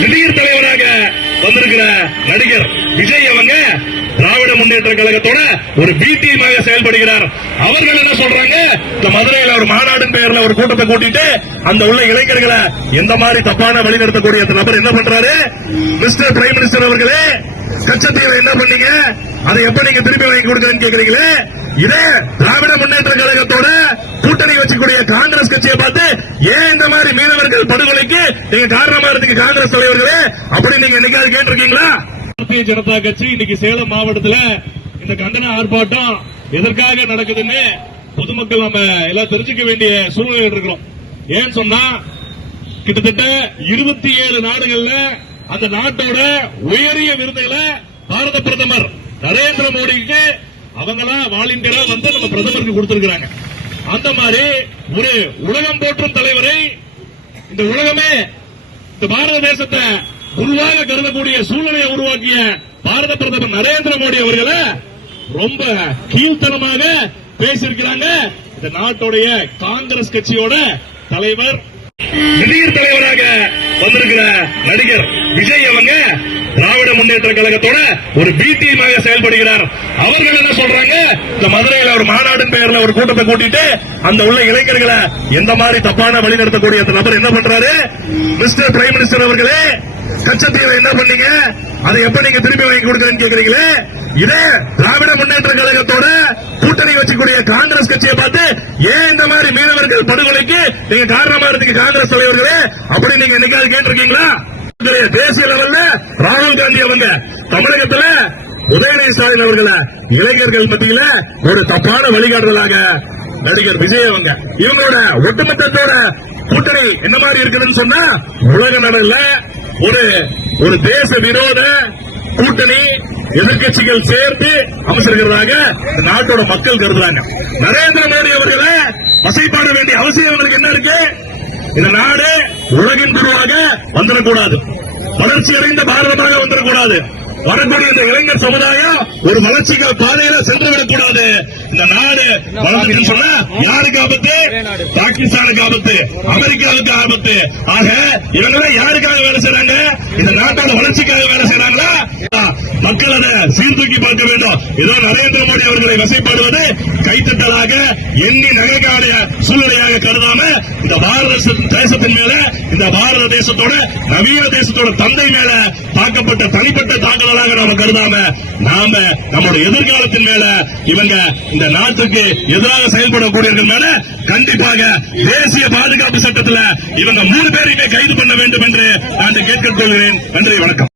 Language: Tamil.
திடீர் தலைவராக வந்திருக்கிற நடிகர் விஜய் அவங்க திராவிட முன்னேற்ற கழகத்தோட ஒரு பி டீமாக செயல்படுகிறார். அவர்கள் என்ன சொல்றாங்க? இந்த மதுரையில ஒரு மாநாடு பெயர்ல ஒரு கூட்டத்தை கூட்டிட்டு அந்த உள்ள இளைஞர்களை எந்த மாதிரி தப்பான வழி நடத்தக்கூடிய அந்த நபர் என்ன பண்றாரு? மிஸ்டர் பிரைம் மினிஸ்டர் அவர்களே கச்சத்தீவை என்ன பண்ணீங்க? அதை எப்ப நீங்க திருப்பி வாங்கி கொடுக்குறேன்னு கேக்குறீங்களே? இதே திராவிட முன்னேற்ற கழகத்தோட கூட்டணி வச்சுக்கூடிய காங்கிரஸ் கட்சியை பார்த்து ஏன் இந்த மாதிரி மக்கள் படுகொலைக்கு நீங்க காரணமா இருக்கு காங்கிரஸ் தலைவர்களே. அப்படி நீங்க என்னைக்காவது கேட்டிருக்கீங்களா? பாரதிய ஜனதா கட்சி இன்னைக்கு சேலம் மாவட்டத்துல இந்த கண்டன ஆர்ப்பாட்டம் எதற்காக நடக்குதுன்னு பொதுமக்கள் நம்ம எல்லாம் தெரிஞ்சுக்க வேண்டிய சூழ்நிலை இருக்கிறோம். ஏன்னு சொன்னா கிட்டத்தட்ட இருபத்தி ஏழு நாடுகள்ல அந்த நாட்டோட உயரிய விருதுகளை பாரத பிரதமர் நரேந்திர மோடிக்கு அவங்களாம் வாலண்டியரா வந்து நம்ம பிரதமருக்கு கொடுத்திருக்கிறாங்க. அந்த மாதிரி ஒரு உலகம் போற்றும் தலைவரை இந்த உலகமே இந்த பாரத தேசத்தை உருவாக கருதக்கூடிய சூழ்நிலையை உருவாக்கிய பாரத பிரதமர் நரேந்திர மோடி அவர்களை ரொம்ப கீழ்த்தனமாக பேசியிருக்கிறாங்க. இந்த நாட்டுடைய காங்கிரஸ் கட்சியோட தலைவர் திடீர் தலைவராக வந்திருக்கிற நடிகர் விஜய் அவங்க முன்னேற்ற கழகத்தோட ஒரு பி டீமாக செயல்படுகிறார். அவர்கள் என்ன சொல்றாங்க? இந்த மதுரையில ஒரு மாநாடு பெயர்ல ஒரு கூட்டத்தை கூட்டிட்டு அந்த உள்ள இளைஞர்களை எந்த மாதிரி தப்பான வழி நடத்தக்கூடிய அந்த நபர் என்ன பண்றாரு? மிஸ்டர் பிரைம் மினிஸ்டர் அவர்களே கச்சத்தீவை என்ன பண்ணீங்க? அதை எப்ப நீங்க திருப்பி வாங்கி கொடுக்கறேன்னு கேக்குறீங்களே? இதே திராவிட முன்னேற்ற கழகத்தோட கூட்டணி வச்சுக்கூடிய காங்கிரஸ் கட்சியை பார்த்து ஏன் இந்த மாதிரி மீனவர்கள் படுகொலைக்கு நீங்க காரணமா இருக்கு காங்கிரஸ் தலைவர்களே? அப்படி நீங்க என்னைக்காவது கேட்டிருக்கீங்களா? தேசிய லெவல்ல ராகுல் காந்தி அவங்க தமிழகத்துல உதயநிதி ஸ்டாலின் அவர்களை இளைஞர்கள் மத்தியில ஒரு தப்பான வழிகாட்டுதலாக நடிகர் விஜய் அவங்க. இவங்களோட ஒட்டுமொத்தத்தோட கூட்டணி என்ன மாதிரி இருக்குதுன்னு சொன்னா உலக நலன்ல ஒரு ஒரு தேச விரோத கூட்டணி எதிர்கட்சிகள் சேர்த்து அமைச்சிருக்கிறதாக இந்த நாட்டோட மக்கள் கருதுறாங்க. நரேந்திர மோடி அவர்களை வசைப்பாட வேண்டிய அவசியம் அவங்களுக்கு என்ன இருக்கு? இந்த நாடு உலகின் குரு வந்துடக்கூடாது. வளர்ச்சி அடைந்த பாரதமாக வந்துடக்கூடாது. வரக்கூடிய இந்த இளைஞர் சமுதாயம் ஒரு வளர்ச்சிக்கு பாதையில சென்று விடக்கூடாது இந்த நாடு வளர்ச்சின்னு சொன்னா யாருக்கு ஆபத்து? பாகிஸ்தானுக்கு ஆபத்து அமெரிக்காவுக்கு ஆபத்து. ஆக இவங்க யாருக்காக வேலை செய்றாங்க? இந்த நாட்டோட வளர்ச்சிக்காக வேலை செய்றாங்களா? மக்கள் அதை சீர்தூக்கி பார்க்க வேண்டும். இதோ நரேந்திர மோடி அவர்களை வசைப்படுவது கைத்தட்டலாக எண்ணி நகைக்காடைய சூழ்நிலையாக கருதாம இந்த பாரத தேசத்தின் மேல இந்த பாரத தேசத்தோட நவீன தேசத்தோட தந்தை மேல தாக்கப்பட்ட தனிப்பட்ட தாக்குதலாக நாம கருதாம நாம நம்முடைய எதிர்காலத்தின் மேல இவங்க இந்த நாட்டுக்கு எதிராக செயல்படக்கூடியவர்கள் மேல கண்டிப்பாக தேசிய பாதுகாப்பு சட்டத்தில் இவங்க மூணு பேரையுமே கைது பண்ண வேண்டும் என்று நான் கேட்டுக்கொள்கிறேன். நன்றி வணக்கம்.